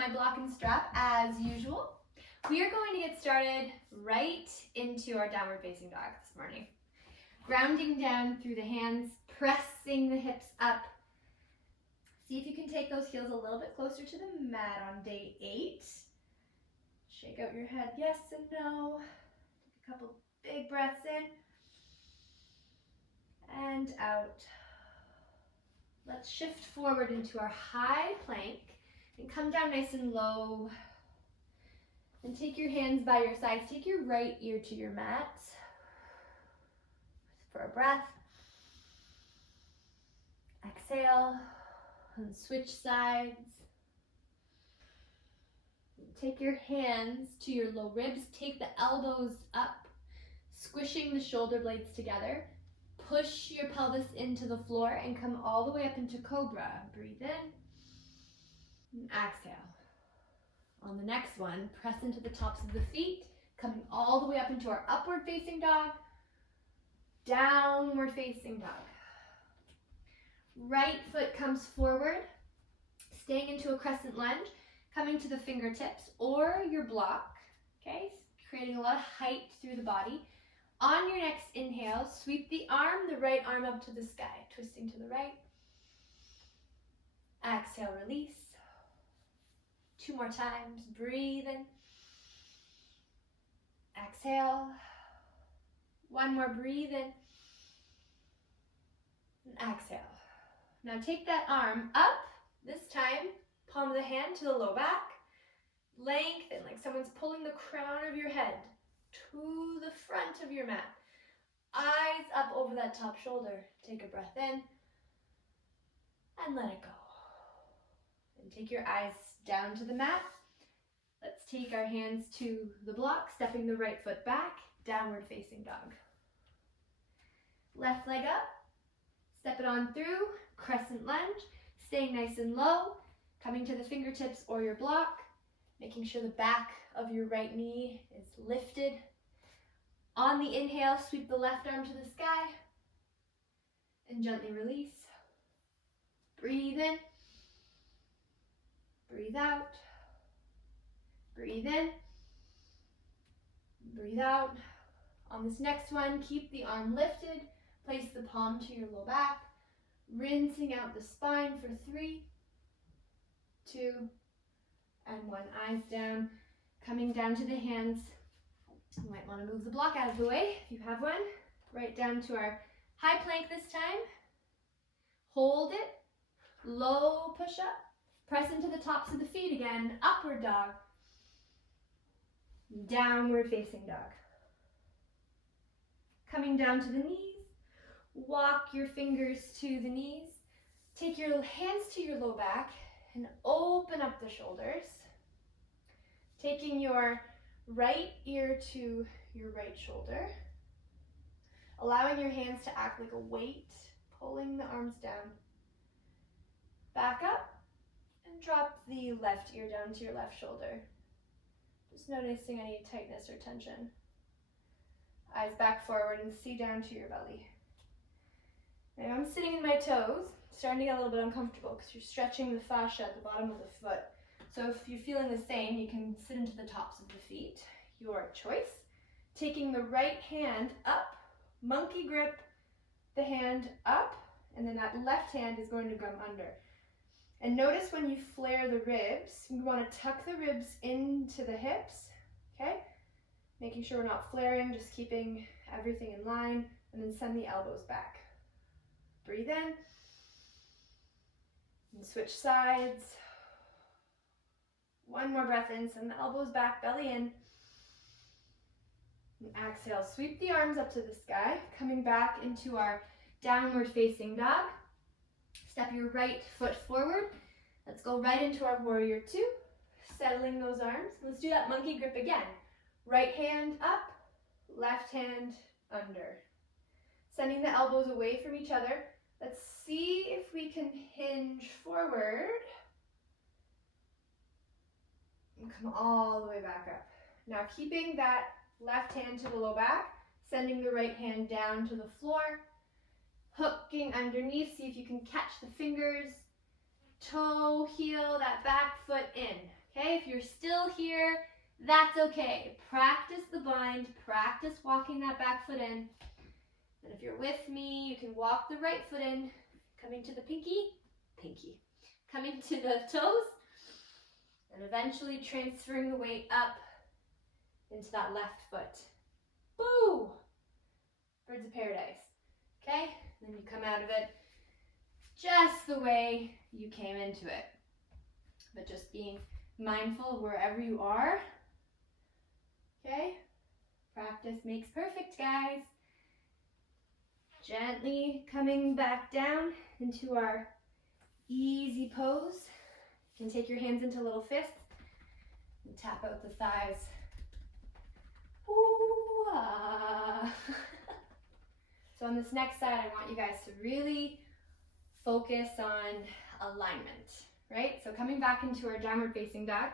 my block and strap as usual. We are going to get started right into our downward facing dog this morning. Grounding down through the hands, pressing the hips up. See if you can take those heels a little bit closer to the mat on day 8. Shake out your head, yes and no. Take a couple big breaths in and out. Let's shift forward into our high plank and come down nice and low. And take your hands by your sides. Take your right ear to your mat for a breath. Exhale and switch sides. Take your hands to your low ribs. Take the elbows up, squishing the shoulder blades together. Push your pelvis into the floor and come all the way up into Cobra. Breathe in and exhale. On the next one, press into the tops of the feet, coming all the way up into our upward facing dog, downward facing dog. Right foot comes forward, staying into a crescent lunge, coming to the fingertips or your block, okay? Creating a lot of height through the body. On your next inhale, sweep the right arm up to the sky, twisting to the right. Exhale, release. 2 more times, breathe in. Exhale. 1 more, breathe in. And exhale. Now take that arm up, this time, palm of the hand to the low back. Lengthen like someone's pulling the crown of your head to the front of your mat. Eyes up over that top shoulder. Take a breath in and let it go. And take your eyes down to the mat. Let's take our hands to the block, stepping the right foot back, downward facing dog. Left leg up, step it on through, crescent lunge, staying nice and low, coming to the fingertips or your block, making sure the back of your right knee is lifted. On the inhale, sweep the left arm to the sky and gently release. Breathe in, breathe out, breathe in, breathe out. On this next one, keep the arm lifted, place the palm to your low back, rinsing out the spine for 3, 2, and 1. Eyes down, coming down to the hands. You might want to move the block out of the way if you have one. Right down to our high plank this time. Hold it, low push up, press into the tops of the feet again, upward dog, downward facing dog. Coming down to the knees, walk your fingers to the knees, take your hands to your low back and open up the shoulders. Taking your right ear to your right shoulder, allowing your hands to act like a weight, pulling the arms down. Back up and drop the left ear down to your left shoulder. Just noticing any tightness or tension. Eyes back forward and see down to your belly. Now I'm sitting in my toes, starting to get a little bit uncomfortable because you're stretching the fascia at the bottom of the foot. So if you're feeling the same, you can sit into the tops of the feet, your choice. Taking the right hand up, monkey grip the hand up, and then that left hand is going to come under. And notice when you flare the ribs, you want to tuck the ribs into the hips, okay? Making sure we're not flaring, just keeping everything in line, and then send the elbows back. Breathe in, and switch sides. 1 more breath in, send the elbows back, belly in. And exhale, sweep the arms up to the sky, coming back into our downward facing dog. Step your right foot forward. Let's go right into our warrior 2, settling those arms. Let's do that monkey grip again. Right hand up, left hand under. Sending the elbows away from each other. Let's see if we can hinge forward. And come all the way back up. Now keeping that left hand to the low back, sending the right hand down to the floor, hooking underneath, see if you can catch the fingers, toe, heel, that back foot in. Okay, if you're still here, that's okay. Practice the bind, practice walking that back foot in. And if you're with me, you can walk the right foot in, coming to the pinky, coming to the toes, and eventually transferring the weight up into that left foot. Boo! Birds of paradise. Okay? And then you come out of it just the way you came into it. But just being mindful of wherever you are. Okay? Practice makes perfect, guys. Gently coming back down into our easy pose. You can take your hands into little fists and tap out the thighs. Ooh, ah. So on this next side, I want you guys to really focus on alignment, right? So coming back into our downward facing dog,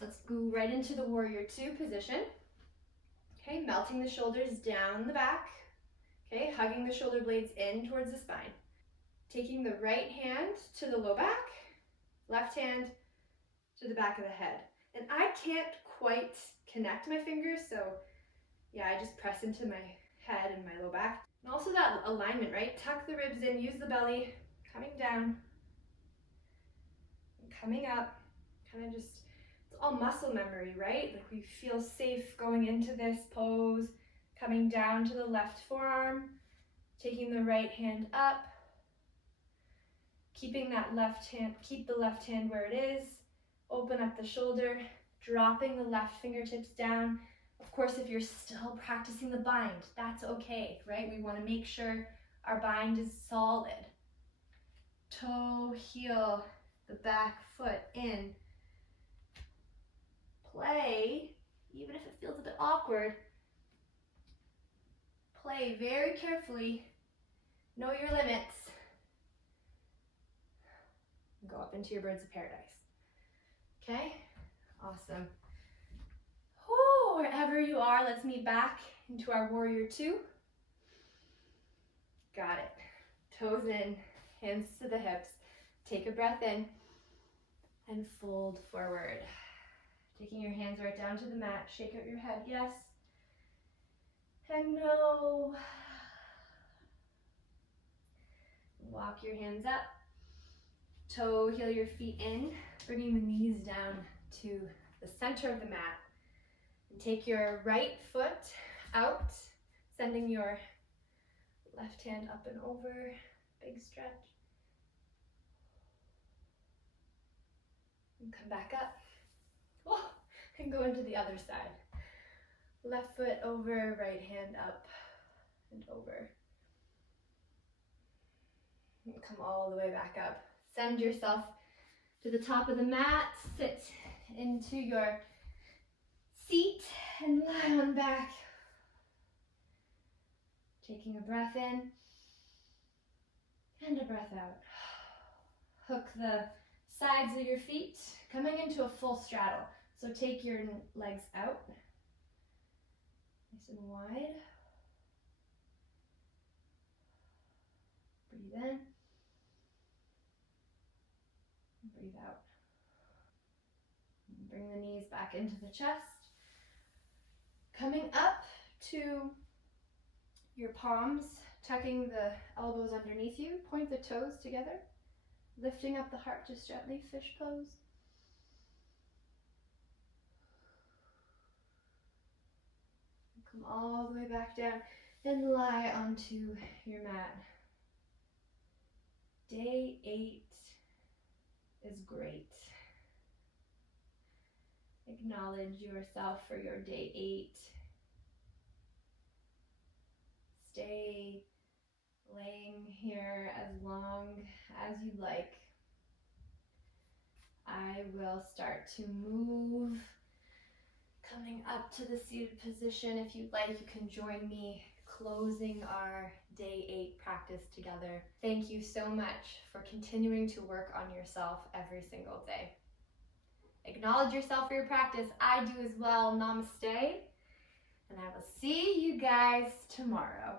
let's go right into the warrior two position. Okay, melting the shoulders down the back. Okay, hugging the shoulder blades in towards the spine. Taking the right hand to the low back, left hand to the back of the head. And I can't quite connect my fingers, so yeah, I just press into my head and my low back. And also that alignment, right? Tuck the ribs in, use the belly, coming down, and coming up, kind of just, it's all muscle memory, right? Like we feel safe going into this pose. Coming down to the left forearm, taking the right hand up, keeping that left hand, keep the left hand where it is, open up the shoulder, dropping the left fingertips down. Of course, if you're still practicing the bind, that's okay, right? We want to make sure our bind is solid. Toe, heel, the back foot in. Play, even if it feels a bit awkward, play very carefully, know your limits, and go up into your birds of paradise. Okay, awesome. Whew, wherever you are, let's meet back into our warrior two. Got it. Toes in, hands to the hips. Take a breath in and fold forward. Taking your hands right down to the mat, shake out your head, yes. And no. Walk your hands up. Toe, heel your feet in, bringing the knees down to the center of the mat. And take your right foot out, sending your left hand up and over. Big stretch. And come back up. Oh, and go into the other side. Left foot over, right hand up and over. And come all the way back up. Send yourself to the top of the mat. Sit into your seat and lie on back. Taking a breath in and a breath out. Hook the sides of your feet, coming into a full straddle. So take your legs out. Nice and wide. Breathe in. And breathe out. And bring the knees back into the chest. Coming up to your palms, tucking the elbows underneath you. Point the toes together. Lifting up the heart just gently, fish pose. Come all the way back down and lie onto your mat. Day 8 is great. Acknowledge yourself for your day 8. Stay laying here as long as you like. I will start to move, coming up to the seated position. If you'd like, you can join me closing our day 8 practice together. Thank you so much for continuing to work on yourself every single day. Acknowledge yourself for your practice. I do as well. Namaste. And I will see you guys tomorrow.